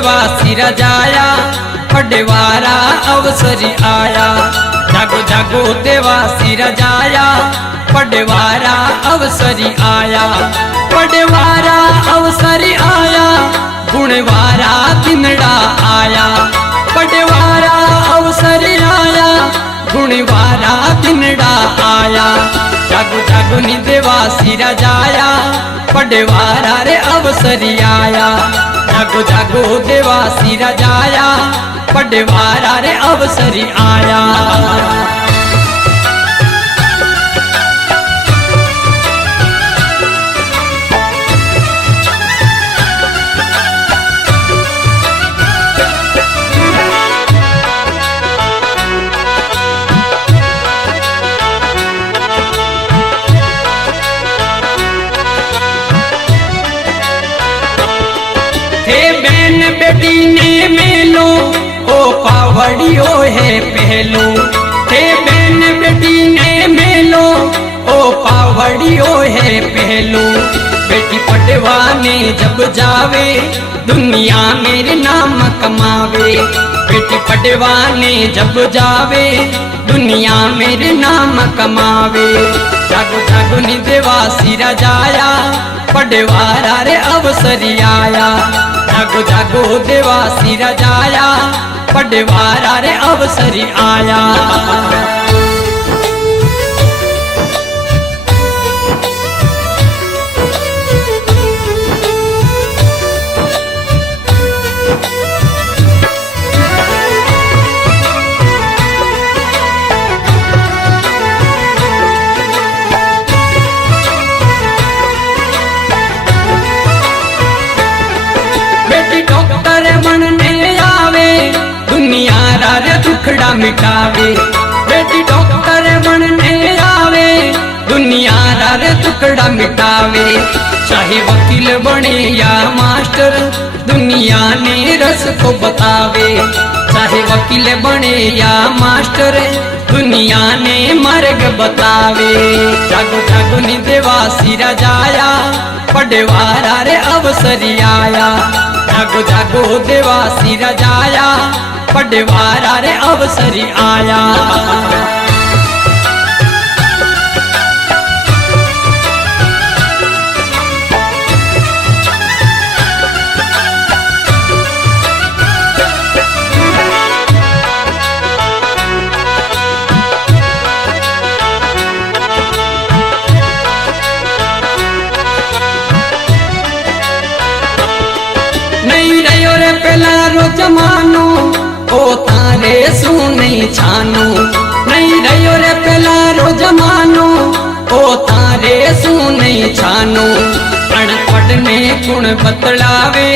देवासी रजाया, पडवारा अवसरी आया। जागो जागो देवासी रजाया, पडवारा अवसरी आया। पडवारा अवसरी आया, गुणवारा दिनड़ा आया। पडवारा अवसरी आया, गुणवारा दिनड़ा आया। जागो जागो नी देवासी रजाया, पडवारा रे अवसरी आया। जागो जागो देवासी रजाया, पडवारा रे अवसरी आया। बेटी ने मेलो ओ पावड़ियो है पहलो। हे बहन बेटी ने मेलो ओ पावड़ियो है पहलो। बेटी पटवाने जब जावे, दुनिया मेरे नाम कमावे। बेटी पटवाने जब जावे, दुनिया मेरे नाम कमावे। जागो जागो नी देवासी रजाया, पडवारा रे अवसरी आया। जागो जागो देवासी रजाया, पडवारा रे अवसरी आया। दुखड़ा मिटावे, बेटी डॉक्टर बनने आवे। दुनिया रे दुखड़ा मिटावे। चाहे वकील बने या मास्टर, दुनिया ने रस को बतावे। चाहे वकील बने या मास्टर, दुनिया ने मार्ग बतावे। जागो जागो नी देवासी रजाया, पडवारा रे अवसरी आया। जागो जागो देवासी रजाया, पडवारा रे अवसरी आया। नहीं रहो रे पहला रो जमानो, ओ तारे सू नहीं छानो। नहीं रहो रे पहला रो जमानो, ओ तारे सू नहीं छानो। अनपढ़ ने गुण बतलावे,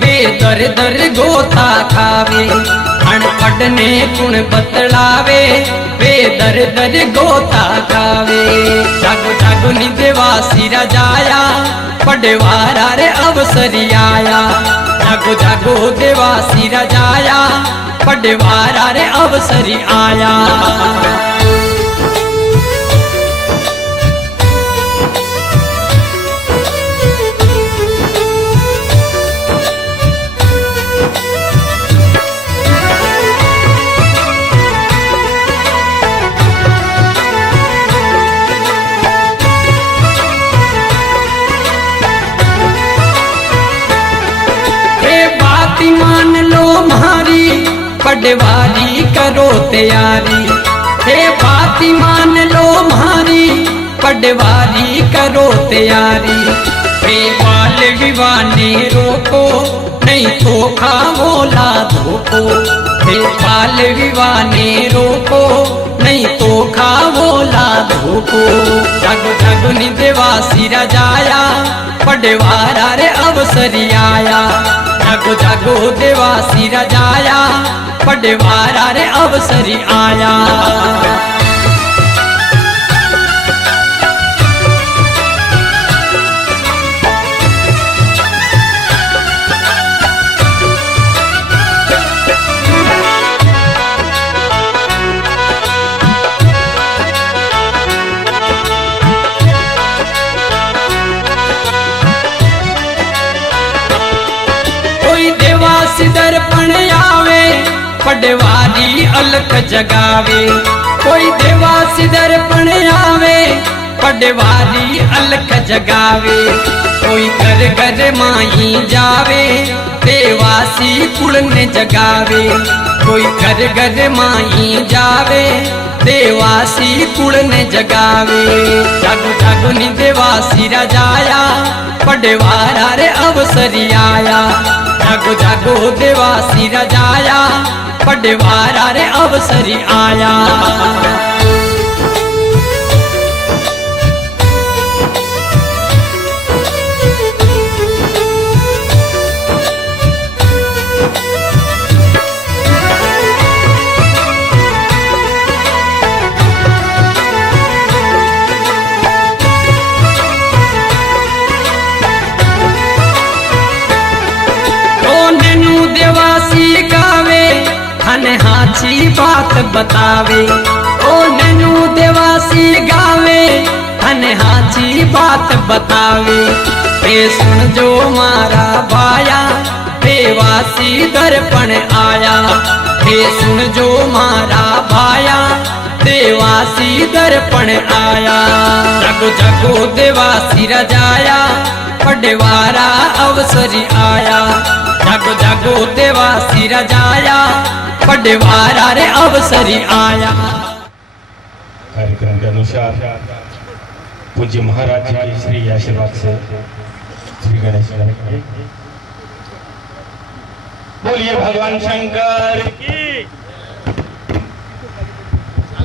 बेदर दर गोता खावे। अनपढ़ ने गुण बतलावे, बेदर दर गोता खावे। जागो जागो नी देवासी रजाया, पडवारा रे अवसरी आया। जागो जागो देवासी रजाया, पडवारा रे अवसरी आया। मान लो म्हारी, पडवारी करो तैयारी। हे बात मान लो म्हारी, पडवारी करो तैयारी। हे बाल विवाने रोको, नहीं तो खाओ लाधो को। हे बाल विवाने रोको, नहीं तो खाओ लाधो को। जागो जागो नी देवासी रजाया, पडवारा रे अवसरी आया। जागो जागो देवासी रजाया, पडवारा रे अवसरी आया। पटवारी अलख जगावे, कोई देवा सिदर पण आवे, पटवारी अलख जगावे, कोई घर घर माही जावे, देवासी कुल ने जगावे, कोई घर घर माही जावे, देवासी कुल ने जगावे। जागो जागो नी देवासी राजाया, पटवारा रे अवसरी आया, जागो जागो देवासी राजाया, पटवारा रे अवसरी आया। देवासी गावे हने हाची बात बतावे, ओ नैनू देवासी गावे हने हाची बात बतावे। ते सुन जो मारा भाया, देवासी दर्पण आया, ते सुन जो मारा भाया, देवासी दर्पण आया। जगो जगो देवासी रजाया, पटवारा अवसरी आया, जागो जागो देवासी रजाया, पटवारा रे अवसरी आया। कार्यक्रम के अनुसार पूज्य महाराज जी के श्री आशीर्वाद से श्री गणेश जी बोलिए भगवान शंकर की।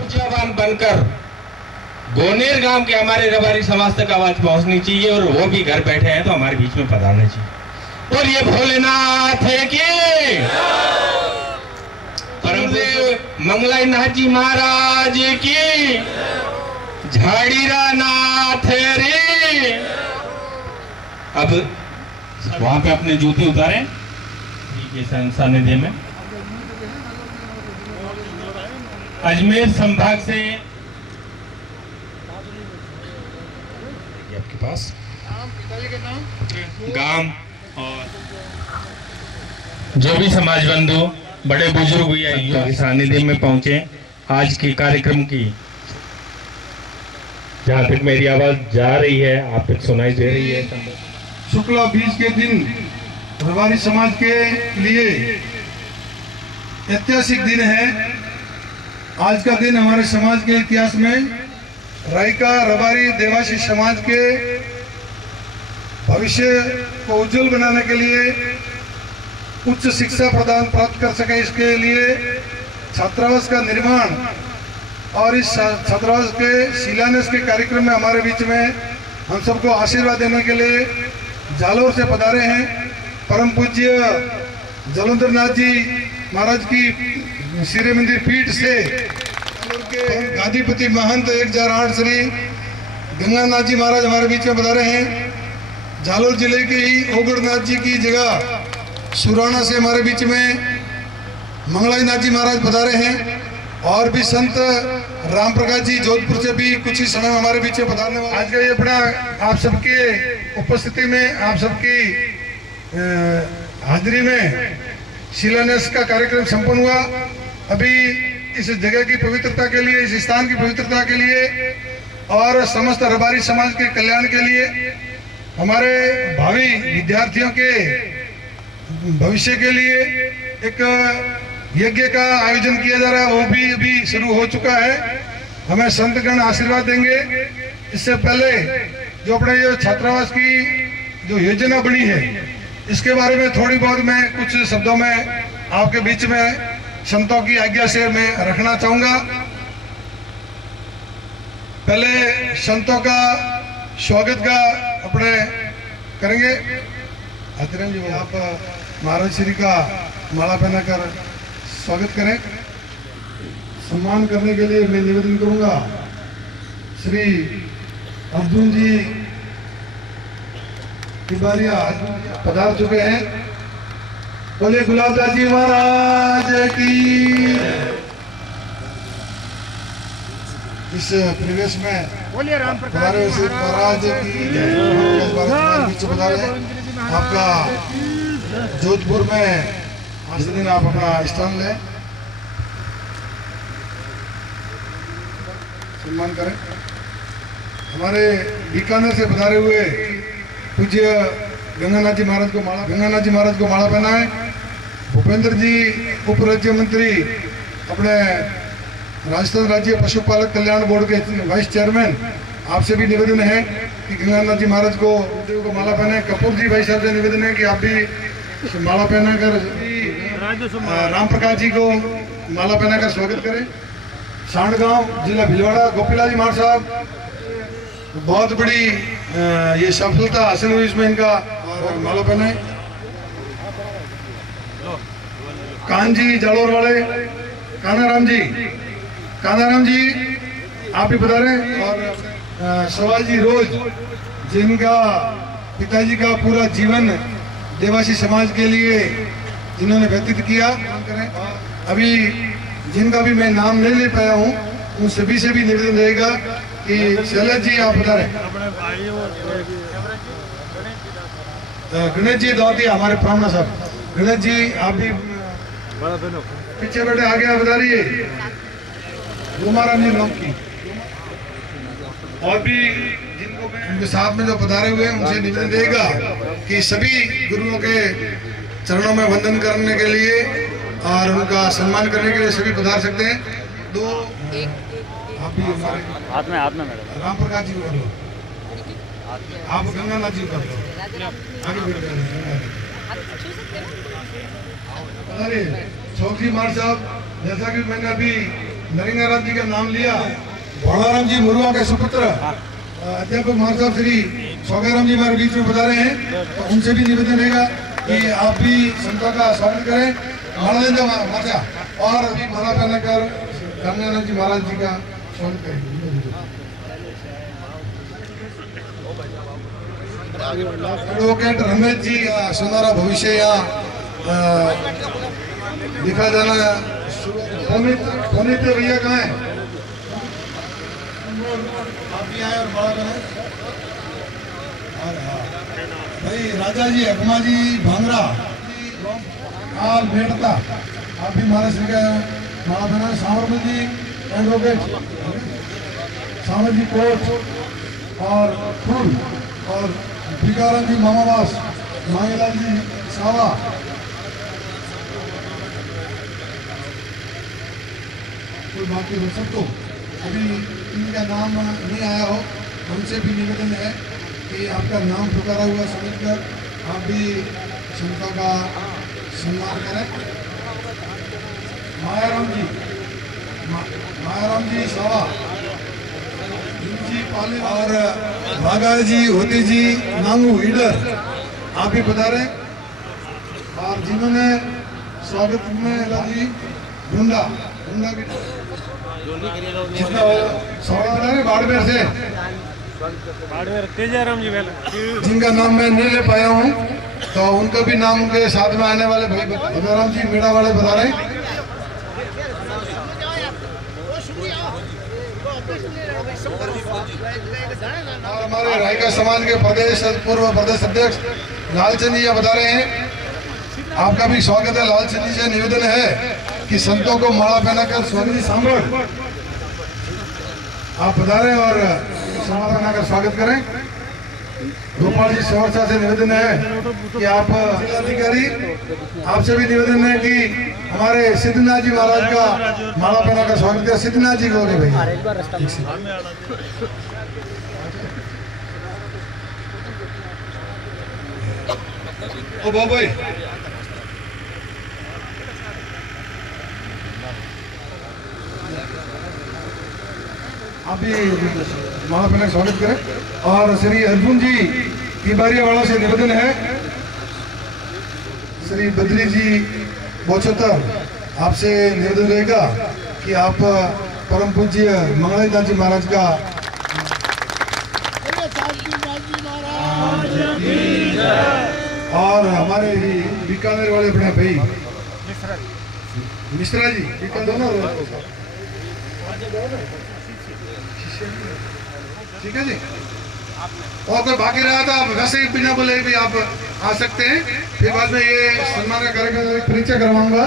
जवान बनकर गोनेर गांव के हमारे रबारी समाज तक आवाज पहुंचनी चाहिए, और वो भी घर बैठे हैं तो हमारे बीच में पधारना चाहिए। बोलिए भोलेनाथ की, परमदेव मंगलाई नाथ जी महाराज की, झाड़ीरा नाथ रे। अब वहां पे अपने जूते उतारें के सानिध्य में। अजमेर संभाग से आपके पास गांव और जो भी समाज बंधु बड़े बुजुर्ग के सानिध्य में पहुंचे, आज के कार्यक्रम की जहाँ तक मेरी आवाज जा रही है आप तक सुनाई दे रही है। शुक्ला बीज के दिन रबारी समाज के लिए ऐतिहासिक दिन है। आज का दिन हमारे समाज के इतिहास में रायका रबारी देवासी समाज के भविष्य को उज्जवल बनाने के लिए, उच्च शिक्षा प्रदान प्राप्त कर सके, इसके लिए छात्रावास का निर्माण और इस छात्रावास के शिलान्यास के कार्यक्रम में हमारे बीच में हम सबको आशीर्वाद देने के लिए जालोर से पधारे हैं परम पूज्य जलंधर नाथ जी महाराज की सिरे मंदिर पीठ से के गादीपति महंत 1008 श्री गंगानाथ जी महाराज हमारे बीच में पधारे हैं। जालोर जिले के ही ओगड़नाथ जी की जगह सुराना से हमारे बीच में मंगलाई नाथ जी महाराज पधारे हैं, और भी संत राम प्रकाश जी जोधपुर से भी कुछ ही समय हमारे बीच में पधारने वाले। आज का ये अपना आप सबके उपस्थिति में, आप सबकी हाजिरी में शिलान्यास का कार्यक्रम संपन्न हुआ। अभी इस जगह की पवित्रता के लिए, इस स्थान की पवित्रता के लिए और समस्त रबारी समाज के कल्याण के लिए, हमारे भावी विद्यार्थियों के भविष्य के लिए एक यज्ञ का आयोजन किया जा रहा है, वो भी अभी शुरू हो चुका है। हमें संतगण आशीर्वाद देंगे। इससे पहले जो अपने ये छात्रावास की जो योजना बनी है, इसके बारे में थोड़ी बहुत मैं कुछ शब्दों में आपके बीच में संतों की आज्ञा से मैं रखना चाहूंगा। पहले संतों का स्वागत का अपने करेंगे। आतिरन जी, आप महाराज श्री का माला पहनाकर स्वागत करें। सम्मान करने के लिए मैं निवेदन करूंगा, श्री अर्जुन जी तिवारिया पधार चुके हैं। बोले गुलाबदास जी महाराज की। इस परिवेश में बोलिए राम प्रकाश महाराज की बीच बता रहे आपका जोधपुर में आज दिन आप अपना स्थान लें। सम्मान करें। हमारे बीकानेर से पधारे हुए पूज्य गंगानाथ जी महाराज को माला पहनाए। भूपेंद्र जी उप राज्य मंत्री, अपने राजस्थान राज्य पशुपालक कल्याण बोर्ड के वाइस चेयरमैन, आपसे भी निवेदन है कि गंगानाथ जी महाराज को माला पहनाए। कपूर जी भाई साहब से निवेदन है कि आप भी माला पहनाकर राम प्रकाश जी को माला पहनाकर स्वागत करें। सांडगांव जिला भीलवाड़ा गोपीलाल जी महाराज साहब, बहुत बड़ी ये सफलता हासिल हुई, इसमें इनका माला पहनाए। कानजी जालोर वाले कानाराम जी आप भी बता रहे हैं। और सवाजी रोज, जिनका पिताजी का पूरा जीवन देवासी समाज के लिए जिन्होंने व्यतीत किया, अभी जिनका भी मैं नाम नहीं ले पाया हूँ, उन सभी से भी निवेदन रहेगा कि शैलज जी आप बता रहे। गणेश जी दौती हमारे प्राणा साहब, गणेश जी आप भी पीछे बैठे, आगे आप बता रही है। गुमाराम जी लोग की और भी जिनको उनके साथ में जो पधारे हुए हैं, उनसे निवेदन रहेगा कि सभी गुरुओं के चरणों में वंदन करने के लिए और उनका सम्मान करने के लिए सभी पधार सकते हैं। दो आप भी हमारे हाथ में मैडम राम प्रकाश जी को कर लो, आप गंगानाथ जी को कर लो, आगे बढ़ जाए। अरे चौधरी मार साहब, जैसा कि मैंने अभी नरेंद्र जी का नाम लिया, भोलाराम जी मुरुआ के सुपुत्र अध्यापक महाराज साहब श्री सौगाराम जी हमारे बीच में बता रहे हैं, तो उनसे भी निवेदन रहेगा कि आप भी संतों का स्वागत करें। माचा और अभी माला पहनाकर गंगानाथ जी महाराज जी का स्वागत करेंगे। एडवोकेट रमेश जी का सुनहरा भविष्य यहाँ दिखा जाना। पुनीत भैया कहाँ है? आप भी आए और बड़ा करें। भाई राजा जी, अकमा जी भांगरा, आल बेटता, आप भी महाराज श्री का माला बना। सावरमल जी एडवोकेट, सावरमल जी कोच और फूल, और भिकाराम जी मामावास, मांगेलाल जी सावा, कोई बाकी हो सकते, अभी इनका नाम नहीं आया हो, हमसे भी निवेदन है कि आपका नाम पुकारा हुआ समझकर आप भी क्षमता का सम्मान करें। मायाराम जी सावा जी पाली और भागा जी होती जी नांगू ईडर, आप भी बता रहे। और जिन्होंने स्वागत में जी ढूंढा भी बाड़मेर से, तेजाराम जी जिनका नाम मैं नहीं ले पाया हूँ, तो उनका भी नाम उनके साथ में आने वाले भाई तेजाराम जी मेड़ा वाले बता रहे। और हमारे रायका समाज के पूर्व प्रदेश अध्यक्ष लालचंद जी बता रहे हैं, आपका भी स्वागत है। लालचंद जी से निवेदन है कि संतों को माला पहनाकर स्वागत सांभर आप पधारें और माला पहनाकर स्वागत करें। गोपाल जी सवर्षा से निवेदन है कि आप जिलाधिकारी, आपसे भी निवेदन है कि हमारे सिद्धनाथ जी महाराज का माला पहनाकर स्वागत करें। सिद्धनाथ जी को भैया ओ बाबू आप भी माला पहनाकर स्वागत करें। और श्री अर्जुन जी तिबारिया वाला से निवेदन है, श्री बद्री जी बोचोतर, आपसे निवेदन रहेगा कि आप परम पूज्य मंगलादास जी महाराज का और हमारे बीकानेर वाले अपने भाई मिश्रा जी दोनों, ठीक है जी। और कोई बाकी रहा था वैसे ही बिना बोले भी आप आ सकते हैं, फिर बाद में ये सम्मान का कार्यक्रम परिचय करवाऊंगा।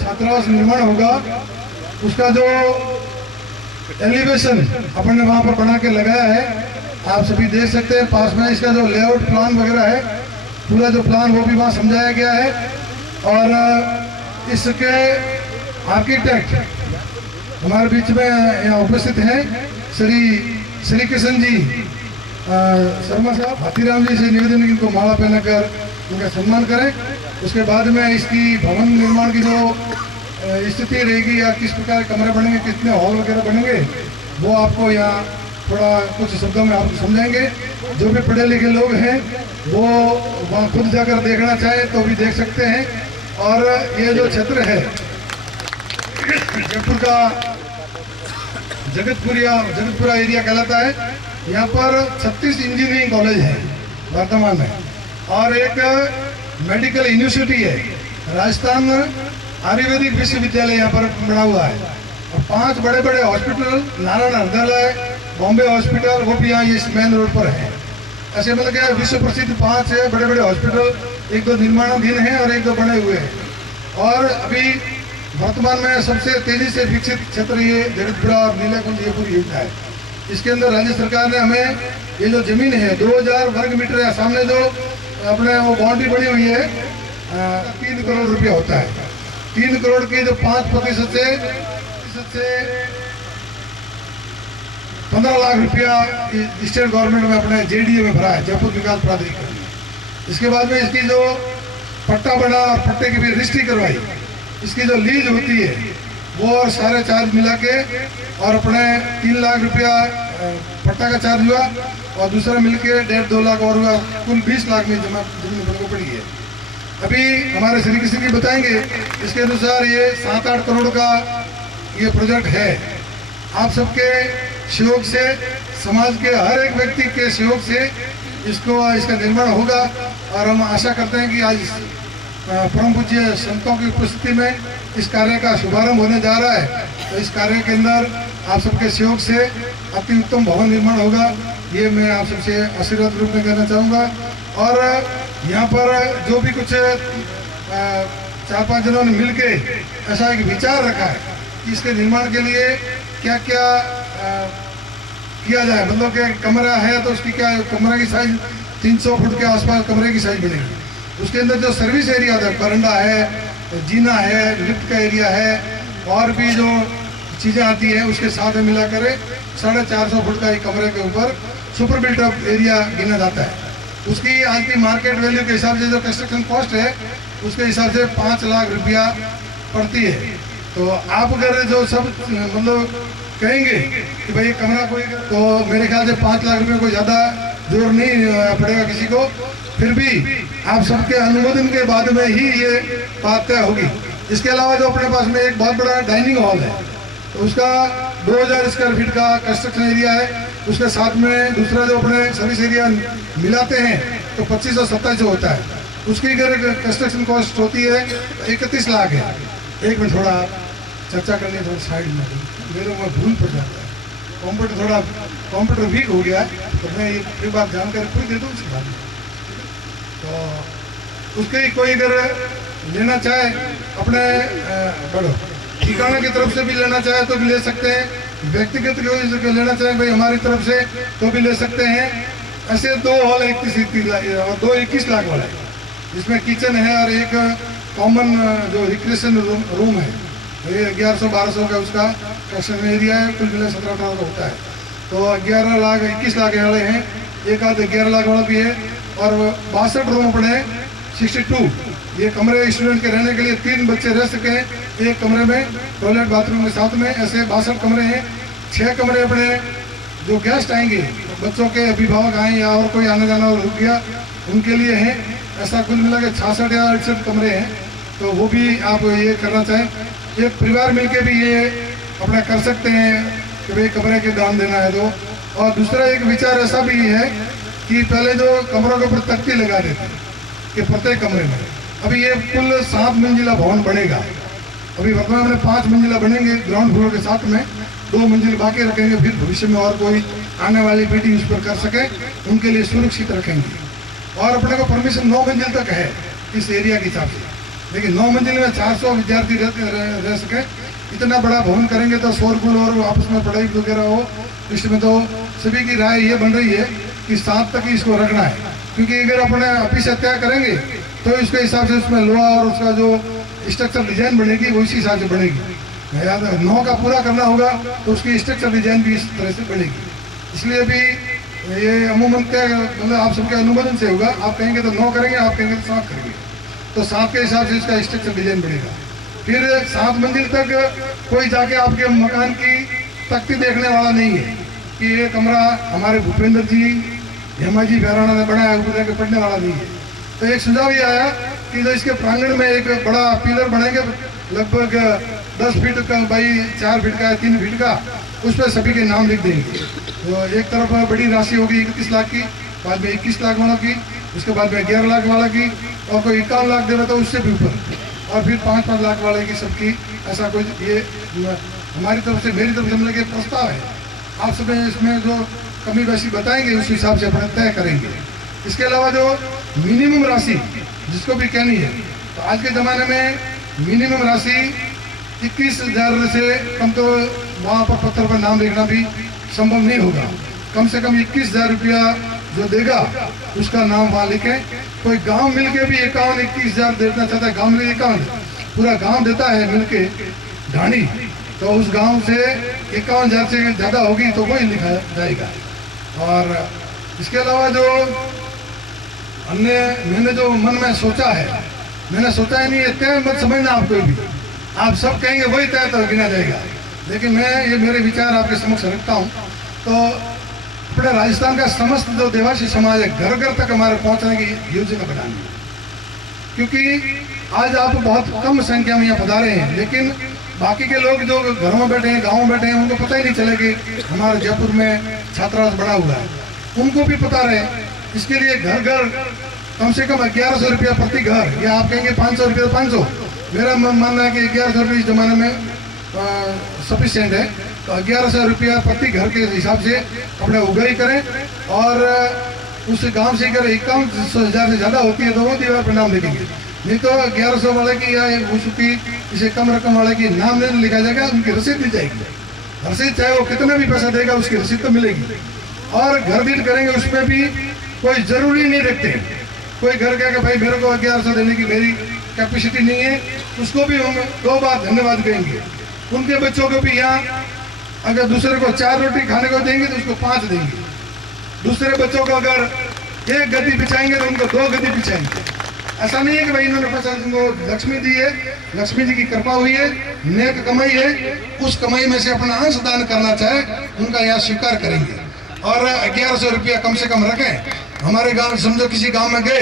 छात्रावास निर्माण होगा, उसका जो एलिवेशन अपन ने वहां पर बना के लगाया है, आप सभी देख सकते हैं। पास में इसका जो लेआउट प्लान वगैरह है, पूरा जो प्लान वो भी वहाँ समझाया गया है। और इसके आर्किटेक्ट हमारे बीच में यहाँ उपस्थित हैं श्री कृष्ण जी शर्मा साहब। हाथीराम जी से निवेदन है कि इनको माला पहनाकर इनका सम्मान करें। उसके बाद में इसकी भवन निर्माण की जो स्थिति रहेगी या किस प्रकार कमरे बनेंगे, कितने हॉल वगैरह बनेंगे, वो आपको यहाँ थोड़ा कुछ शब्दों में आपको समझाएंगे। जो भी पढ़े लिखे लोग हैं वो वहाँ खुद जाकर देखना चाहे तो भी देख सकते हैं। और ये जो क्षेत्र है जयपुर का जगतपुरा एरिया कहलाता है। यहाँ पर 36 इंजीनियरिंग कॉलेज है वर्तमान में, और एक मेडिकल यूनिवर्सिटी है, राजस्थान आयुर्वेदिक विश्वविद्यालय यहाँ पर बना हुआ है। और 5 बड़े बड़े हॉस्पिटल, नारायण हृदयालय, बॉम्बे हॉस्पिटल, वो भी यहाँ इस मेन रोड पर है। ऐसे मतलब क्या विश्व प्रसिद्ध 5 बड़े बड़े हॉस्पिटल, 1-2 निर्माणाधीन हैं और 1-2 बने हुए हैं। और अभी वर्तमान में सबसे तेजी से विकसित क्षेत्र ये जगतपुरा और नीलाकुंज ये पूरी योजना है। इसके अंदर राज्य सरकार ने हमें ये जो जमीन है 2000 वर्ग मीटर है, सामने जो अपने वो बाउंड्री बनी हुई है 3 करोड़ रुपया होता है। 3 करोड़ की जो 5% से 15 लाख रुपया स्टेट गवर्नमेंट में अपने JDA में भरा है, जयपुर विकास प्राधिकरण। इसके बाद में इसकी जो पट्टा बना और पट्टे की भी रजिस्ट्री करवाई, इसकी जो लीज होती है वो और सारे चार्ज मिला के और अपने 3 लाख रुपया पट्टा का चार्ज हुआ और दूसरा मिलके 1.5-2 लाख और हुआ, कुल 20 लाख में जमीन को पड़ी है। अभी हमारे श्री कृष्ण जी बताएंगे, इसके अनुसार ये 7-8 करोड़ का ये प्रोजेक्ट है। आप सबके सहयोग से, समाज के हर एक व्यक्ति के सहयोग से इसका निर्माण होगा। और हम आशा करते हैं कि आज परम पूज्य संतों की उपस्थिति में इस कार्य का शुभारंभ होने जा रहा है। तो इस कार्य के अंदर आप सबके सहयोग से अति उत्तम भवन निर्माण होगा, ये मैं आप सबसे आशीर्वाद रूप में कहना चाहूँगा। और यहाँ पर जो भी कुछ 4-5 जनों ने मिलके ऐसा एक विचार रखा है कि इसके निर्माण के लिए क्या क्या किया जाए, मतलब कि कमरा है तो उसकी क्या कमरे की साइज 300 फुट के आसपास कमरे की साइज बनेगी। उसके अंदर जो सर्विस एरिया है, बरंडा है, जीना है, लिफ्ट का एरिया है, और भी जो चीज़ें आती हैं उसके साथ में मिला कर 450 फुट का एक कमरे के ऊपर सुपर बिल्टअप एरिया गिना जाता है। उसकी आज की मार्केट वैल्यू के हिसाब से जो कंस्ट्रक्शन कॉस्ट है उसके हिसाब से 5 लाख रुपया पड़ती है। तो आप अगर जो सब मतलब कहेंगे कि भाई कमरा कोई, तो मेरे ख्याल से 5 लाख रुपये कोई ज़्यादा जोर नहीं पड़ेगा किसी को। फिर भी आप सबके अनुमोदन के बाद में ही ये बात तय होगी। इसके अलावा जो अपने पास में एक बहुत बड़ा डाइनिंग हॉल है, तो उसका 2000 स्क्वायर फीट का कंस्ट्रक्शन एरिया है। उसके साथ में दूसरा जो अपने सर्विस एरिया मिलाते हैं तो 25 और 27 होता है। उसकी अगर कंस्ट्रक्शन कॉस्ट होती है 31 लाख है। एक मिनट थोड़ा चर्चा करनी है, थोड़ा साइड में मेरे को भूल पड़ जाता है, कंप्यूटर वीक हो गया है, तो मैं एक बार जानकारी पूरी दे दूँ उसके बाद में। तो उसके कोई अगर लेना चाहे अपने बड़ो ठिकाना की तरफ से भी लेना चाहे तो भी ले सकते हैं, व्यक्तिगत लेना चाहे भाई हमारी तरफ से तो भी ले सकते हैं। ऐसे 2 हॉल 31 लाख और 2 21 लाख वाला है, जिसमें किचन है और एक कॉमन जो रिक्रिएशन रूम है, ये 1100-1200 का उसका कंस्ट्रक्शन एरिया है। कुल मिला 17-18 का होता है। तो 11 लाख 21 लाख वाले हैं, एक आध 11 लाख वाला भी है। और 62 रूम अपने 62 ये कमरे स्टूडेंट के रहने के लिए 3 बच्चे रह सकें एक कमरे में, टॉयलेट बाथरूम के साथ में। ऐसे 62 कमरे हैं। 6 कमरे अपने जो गेस्ट आएंगे, बच्चों के अभिभावक आए या और कोई आने जाना रुक गया, उनके लिए हैं। ऐसा कुल मिला के 66 या 68 कमरे हैं, तो वो भी आप ये करना चाहें, एक परिवार मिलके भी ये अपना कर सकते हैं कि भाई कमरे के दान देना है तो। और दूसरा एक विचार ऐसा भी है कि पहले जो कमरों के ऊपर तख्ती लगा देते हैं कि प्रत्येक कमरे में, अभी ये कुल 7 मंजिला भवन बनेगा। अभी वर्तमान में 5 मंजिला बनेंगे ग्राउंड फ्लोर के साथ में, 2 मंजिल बाकी रखेंगे, फिर भविष्य में और कोई आने वाली पीढ़ी उस पर कर सके उनके लिए सुरक्षित रखेंगे। और अपने को परमिशन 9 मंजिल तक है इस एरिया के हिसाब से, लेकिन 9 मंजिल में 400 विद्यार्थी रह सके, इतना बड़ा भवन करेंगे तो शोरगुल और आपस में पढ़ाई वगैरह हो, इसमें तो सभी की राय ये बन रही है कि 7 तक ही इसको रखना है, क्योंकि अगर अपने ऑफिस तय करेंगे तो इसके हिसाब से उसमें लोहा और उसका जो स्ट्रक्चर डिजाइन बनेगी वो इसी हिसाब से बनेगी। याद 9 का पूरा करना होगा तो उसकी स्ट्रक्चर डिजाइन भी इस तरह से बनेगी। इसलिए भी ये अमूमन क्या मतलब आप सबके अनुमोदन से होगा, आप कहेंगे तो 9 करेंगे, आप कहेंगे तो 7 करेंगे, तो 7 के हिसाब से इसका स्ट्रक्चर डिजाइन बनेगा। फिर 7 मंजिल तक कोई जाके आपके मकान की तख्ती देखने वाला नहीं है कि ये कमरा हमारे भूपेंद्र जी हेमा जी भैराना ने बनाया है, ऊपर जाके पढ़ने वाला नहीं है। तो एक सुझाव ये आया कि जो इसके प्रांगण में एक बड़ा पिलर बनेंगे लगभग 10 फीट का बाई 4 फीट का 3 फीट का, उस पर सभी के नाम लिख देंगे। तो एक तरफ बड़ी राशि होगी 31 लाख की, बाद में 21 लाख वालों की, उसके बाद में 11 लाख वाला की, और कोई 51 लाख देना तो उससे भी ऊपर, और फिर 5-5 लाख वाले की सबकी, ऐसा कुछ ये हमारी तरफ से मेरी तरफ से मिलकर के प्रस्ताव है। आप सब इसमें जो कमी बेसी बताएंगे उस हिसाब से अपना तय करेंगे। इसके अलावा जो मिनिमम राशि जिसको भी कहनी है, तो आज के ज़माने में मिनिमम राशि 21,000 से कम तो वहाँ पर पत्थर पर नाम लिखना भी संभव नहीं होगा। कम से कम 21,000 रुपया जो देगा उसका नाम वहाँ लिखें। कोई गांव मिलके भी 51-21,000 देना चाहता है, गांव में 51 पूरा गांव देता है मिलके ढाणी, तो उस गांव से 51,000 से ज़्यादा होगी तो वही लिखा जाएगा। और इसके अलावा जो मैंने जो मन में सोचा है, मैंने सोचा ही नहीं है, तय मत समझना आप कोई भी, आप सब कहेंगे वही तय तो गिना जाएगा, लेकिन मैं ये मेरे विचार आपके समक्ष रखता हूँ। तो अपने राजस्थान का समस्त जो देवासी समाज है घर घर तक हमारे पहुँचने की योजना बनानी है, क्योंकि आज आप बहुत कम संख्या में यहाँ पधारे हैं, लेकिन बाकी के लोग जो घरों में बैठे हैं, गाँव में बैठे हैं, उनको पता ही नहीं चले कि हमारे जयपुर में छात्रावास बना हुआ है, उनको भी पता रहे। इसके लिए घर घर कम से कम 1100 रुपया प्रति घर, या आप कहेंगे 500 रुपया 500, मेरा मानना है कि 1100 रुपये इस जमाने में सफिशिएंट है, तो 1100 रुपया प्रति घर के हिसाब से अपने उगाई करें, और उस गांव से अगर 51,000 से ज़्यादा होती है तो वो दीवार पर नाम लिखेंगे, नहीं तो 1100 वाले की या उसकी इसे कम रकम वाले की नाम नहीं लिखा जाएगा, उनकी रसीद दी जाएगी। रसीद चाहे वो कितना भी पैसा देगा उसकी रसीद तो मिलेगी। और घर डील करेंगे उसमें भी कोई ज़रूरी नहीं रखते, कोई घर कहेगा भाई मेरे को 1100 देने की मेरी कैपेसिटी नहीं है, उसको भी हम 2 बार धन्यवाद कहेंगे। उनके बच्चों को भी यहाँ अगर दूसरे को 4 रोटी खाने को देंगे तो उसको 5 देंगे, दूसरे बच्चों को अगर 1 गद्दी बिछाएंगे तो उनको 2 गद्दी बिछाएंगे। ऐसा नहीं है कि भाई इन्होंने पैसा उनको लक्ष्मी दी है, लक्ष्मी जी की कृपा हुई है, नेक कमाई है, उस कमाई में से अपना अंश दान करना चाहे उनका यहाँ स्वीकार करेंगे। और 1100 रुपया कम से कम रखें। हमारे गांव समझो किसी गांव में गए,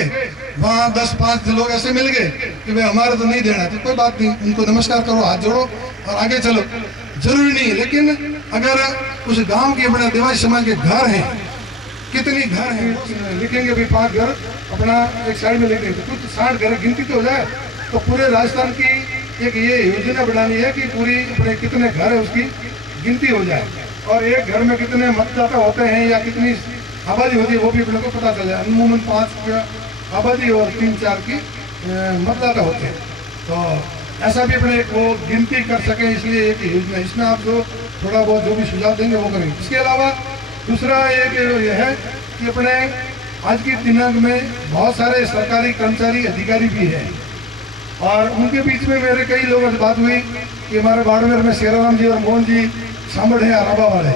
वहाँ 10-5 लोग ऐसे मिल गए कि भाई हमारे तो नहीं देना, तो कोई बात नहीं, उनको नमस्कार करो, हाथ जोड़ो और आगे चलो, जरूरी नहीं है। लेकिन अगर उस गांव के अपने देवासी समाज के घर हैं, कितनी घर हैं लिखेंगे भाई 5 घर अपना एक साइड में लिख देंगे, कुछ 60 घर गिनती तो हो जाए, तो पूरे राजस्थान की एक ये योजना बनानी है कि पूरी अपने कितने घर है उसकी गिनती हो जाए, और एक घर में कितने मतदाता होते हैं या कितनी आबादी होती है वो भी अपने को पता चल जाए। अमूमन 5 आबादी और 3-4 की मतदाता होते हैं, तो ऐसा भी अपने वो गिनती कर सकें, इसलिए एक योजना, इसमें आप जो थोड़ा बहुत जो भी सुझाव देंगे वो करेंगे। इसके अलावा दूसरा एक ये है कि अपने आज की दिनांक में बहुत सारे सरकारी कर्मचारी अधिकारी भी हैं, और उनके बीच में मेरे कई लोगों से बात हुई कि हमारे बाड़मेर में शेराराम जी और मोहन जी सांबड़ है अराबा वाले,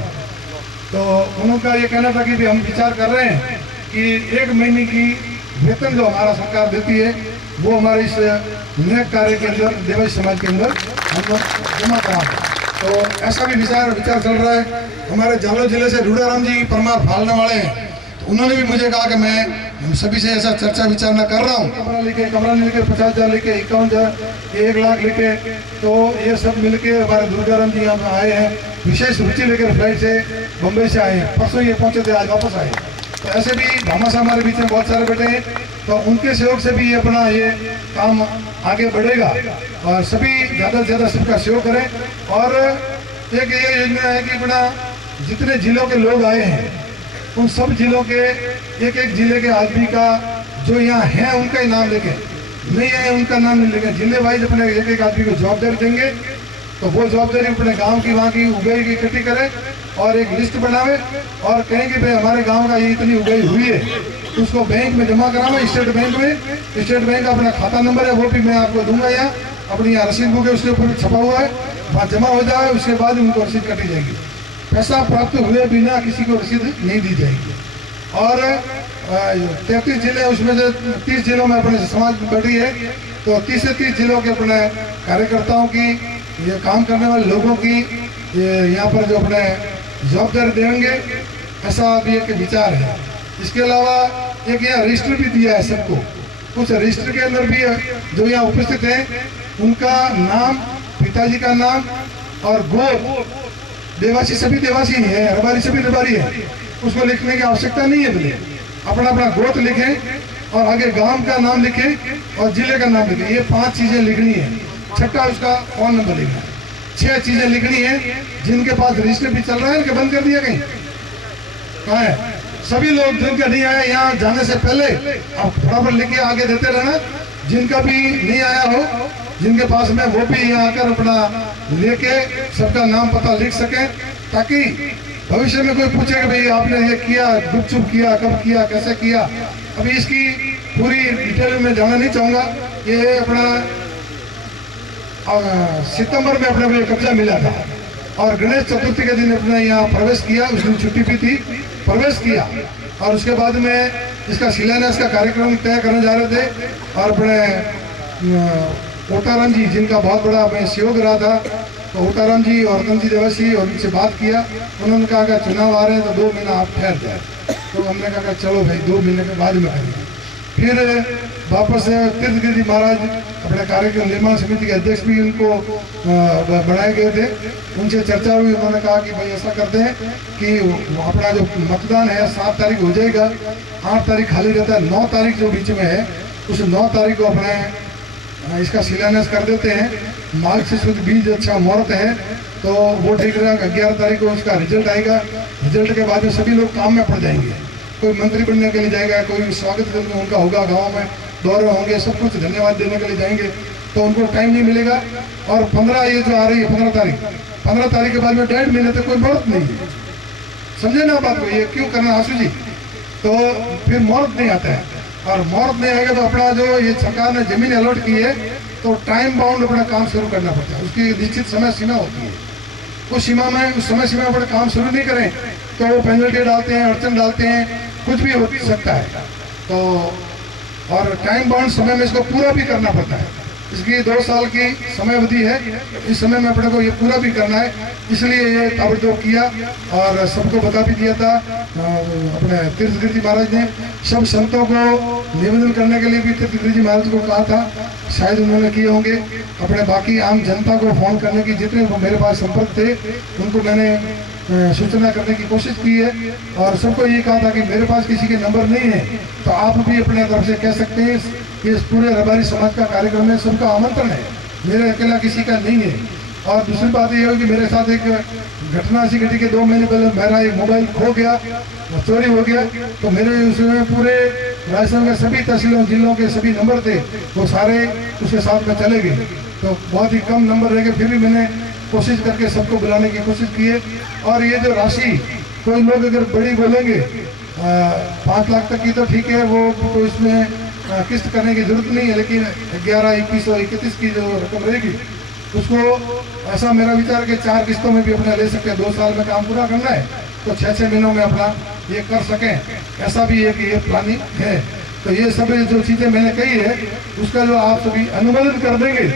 तो उनका ये कहना था कि भी हम विचार कर रहे हैं कि 1 महीने की वेतन जो हमारा सरकार देती है वो हमारे इस नेक कार्य के अंदर देवासी समाज के अंदर हम जमा करा, तो ऐसा भी विचार चल रहा है। हमारे जालौर जिले से रूडाराम जी परमार फालने वाले हैं, तो उन्होंने भी मुझे कहा कि मैं सभी से ऐसा चर्चा विचारणा कर रहा हूँ। कमरा लेके 50,000 लेके 51,000 1 लाख लेके, तो ये सब मिलके हमारे दुर्गाराम जी यहाँ आए हैं, विशेष रुचि लेकर फ्लाइट से बम्बई से आए हैं। परसों ये पहुँचे थे, आज वापस आए। तो ऐसे भी भामाशाह हमारे बीच में बहुत सारे बैठे हैं, तो उनके सहयोग से भी अपना ये काम आगे बढ़ेगा और सभी ज़्यादा से ज़्यादा सबका सहयोग करें। और एक ये योजना है कि अपना जितने जिलों के लोग आए हैं उन सब जिलों के एक एक जिले के आदमी का जो यहाँ है उनका ही नाम लेके, नहीं है उनका नाम नहीं लेके, जिले वाइज अपने एक एक आदमी को जवाबदारी देंगे। तो वो जवाबदारी अपने गांव की वहाँ की उगाई की इकट्ठी करें और एक लिस्ट बनावे और कहें कि भाई हमारे गांव का ये इतनी उगाई हुई है, उसको बैंक में जमा करावे, स्टेट बैंक में। स्टेट बैंक का अपना खाता नंबर है, वो भी मैं आपको दूंगा। यहाँ अपनी यहाँ रसीद बुक है, उसके ऊपर छपा हुआ है, वहाँ जमा हो जाए, उसके बाद उनको रसीद कटी जाएगी। पैसा प्राप्त हुए बिना किसी को रसीद नहीं दी जाएगी। और 33 जिले, उसमें से 30 जिलों में अपने समाज बैठी है, तो 30 से 30 जिलों के अपने कार्यकर्ताओं की, ये काम करने वाले लोगों की यहाँ पर जो अपने जवाबदारी देंगे, ऐसा भी एक विचार है। इसके अलावा एक यहाँ रजिस्टर भी दिया है सबको। कुछ रजिस्टर के अंदर भी जो यहाँ उपस्थित हैं उनका नाम, पिताजी का नाम और गोद, देवासी सभी देवासी है, रबारी सभी रबारी है, उसको लिखने की आवश्यकता नहीं है। बोले अपना अपना गोत्र लिखें और आगे गांव का नाम लिखें और जिले का नाम लिखें। ये 5 चीजें लिखनी है। छठा उसका फोन नंबर लिखना है। 6 चीजें लिखनी है। जिनके पास रजिस्टर भी चल रहा है, बंद कर दिया कहीं, कहाँ है? सभी लोग जिनका नहीं आया यहाँ जाने से पहले आप फटाफट लिख के आगे देते रहना। जिनका भी नहीं आया हो, जिनके पास में, वो भी यहाँ आकर अपना लेके सबका नाम पता लिख सके, ताकि भविष्य में कोई पूछे कि भाई आपने ये किया, गुप चुप किया, कब किया, कैसे किया। अभी इसकी पूरी डिटेल में जाना नहीं चाहूँगा। ये अपना सितंबर में अपने को ये कब्जा मिला था और गणेश चतुर्थी के दिन अपने यहाँ प्रवेश किया। उस दिन छुट्टी भी थी, प्रवेश किया और उसके बाद में इसका शिलान्यास का कार्यक्रम तय करने जा रहे थे। और अपने ओटाराम जी, जिनका बहुत बड़ा मैं सहयोग रहा था, तो ओटाराम जी और रतन जी देवासी और उनसे बात किया। उन्होंने कहा कि चुनाव आ रहे हैं तो 2 महीना आप ठहर जाए। तो हमने कहा चलो भाई 2 महीने के बाद में करेंगे। फिर वापस तीर्थगिरी महाराज अपने कार्यक्रम निर्माण समिति के अध्यक्ष भी उनको बनाए गए थे, उनसे चर्चा हुई। उन्होंने कहा कि भाई ऐसा करते हैं कि अपना जो मतदान है 7 तारीख हो जाएगा, 8 तारीख खाली रहता है, 9 तारीख जो बीच में है, उस 9 तारीख को अपने इसका शिलान्यास कर देते हैं। मार्ग से शुद्ध बीज अच्छा मुहूर्त है, तो वो ठीक रहेगा। 11 तारीख को उसका रिजल्ट आएगा। रिजल्ट के बाद में सभी लोग काम में पड़ जाएंगे। कोई मंत्री बनने के लिए जाएगा, कोई स्वागत करने उनका होगा, गाँव में दौरे होंगे, सब कुछ धन्यवाद देने के लिए जाएंगे, तो उनको टाइम नहीं मिलेगा। और 15 ये जो आ रही है 15 तारीख के बाद में 1.5 महीने तक कोई मुहूर्त नहीं है। समझे ना बात को? ये क्यों करना आशु जी? तो फिर मुहूर्त नहीं आता है और मुहूर्त नहीं आएगा तो अपना जो ये सरकार ने जमीन अलॉट की है, तो टाइम बाउंड अपना काम शुरू करना पड़ता है। उसकी निश्चित समय सीमा होती है। उस सीमा में, उस समय सीमा पर काम शुरू नहीं करें तो वो पेनल्टी डालते हैं, अड़चन डालते हैं, कुछ भी हो सकता है। तो और टाइम बाउंड समय में इसको पूरा भी करना पड़ता है। इसकी 2 साल की समय अवधि है, इस समय में अपने को ये पूरा भी करना है। इसलिए ये ताबड़तोड़ किया और सबको बता भी दिया था। अपने तीर्थगिरी जी महाराज ने सब संतों को निवेदन करने के लिए भी तीर्थगिरी जी महाराज को कहा था, शायद उन्होंने किए होंगे। अपने बाकी आम जनता को फोन करने की, जितने मेरे पास संपर्क थे उनको मैंने सूचना करने की कोशिश की है और सबको ये कहा था कि मेरे पास किसी के नंबर नहीं है तो आप भी अपने तरफ से कह सकते हैं। ये पूरे रबारी समाज का कार्यक्रम है, सबका आमंत्रण है, मेरे अकेला किसी का नहीं है। और दूसरी बात ये है कि मेरे साथ एक घटना ऐसी घटी कि 2 महीने पहले मेरा एक मोबाइल खो गया, चोरी हो गया। तो मेरे उसमें पूरे राजस्थान के सभी तहसीलों जिलों के सभी नंबर थे, वो सारे उसके साथ में चले गए। तो बहुत ही कम नंबर रह गए, फिर भी मैंने कोशिश करके सबको बुलाने की कोशिश की है। और ये जो राशि, कोई लोग अगर बड़ी बोलेंगे 5 लाख तक की तो ठीक है, वो तो इसमें किस्त करने की जरूरत नहीं है, लेकिन 11, 21 और 31 की जो रकम रहेगी उसको, ऐसा मेरा विचार कि 4 किस्तों में भी अपना ले सकते हैं। 2 साल में काम पूरा करना है तो 6-6 महीनों में अपना ये कर सकें, ऐसा भी एक ये प्लानिंग है। तो ये सब जो चीज़ें मैंने कही है उसका जो आप सभी अनुमोदन कर देंगे,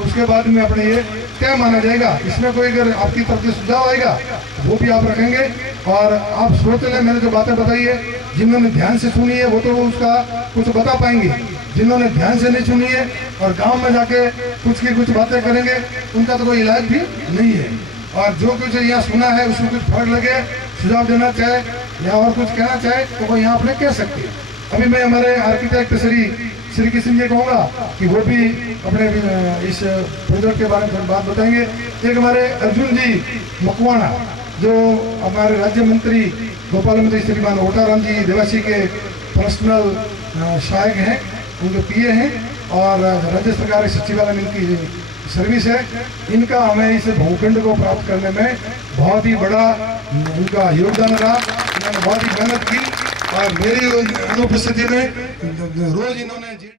उसके बाद में अपने ये क्या माना जाएगा। इसमें कोई अगर आपकी तरफ से सुझाव आएगा वो भी आप रखेंगे। और आप श्रोते मैंने जो बातें बताई है, जिन्होंने ध्यान से सुनी है वो तो उसका कुछ बता पाएंगे, जिन्होंने ध्यान से नहीं सुनी है और गांव में जाके कुछ की कुछ बातें करेंगे उनका तो कोई इलाज भी नहीं है। और जो कुछ यहाँ सुना है उसमें कुछ फर्क लगे, सुझाव देना चाहे या और कुछ कहना चाहे तो वो यहाँ अपने कह सकते हैं। अभी मैं हमारे आर्किटेक्ट श्री किशन जी कहूँगा कि वो भी अपने इस प्रोजेक्ट के बारे में थोड़ी बात बताएंगे। एक हमारे अर्जुन जी मकवाना जो हमारे राज्य मंत्री गोपाल मंत्री श्रीमान ओटाराम जी देवासी के पर्सनल सहायक हैं, उनके पीए हैं और राज्य सरकारी सचिवालय में इनकी सर्विस है। इनका हमें इस भूखंड को प्राप्त करने में बहुत ही बड़ा उनका योगदान रहा। इन्होंने बहुत ही मेहनत की और मेरी अनुपस्थिति में रोज इन्होंने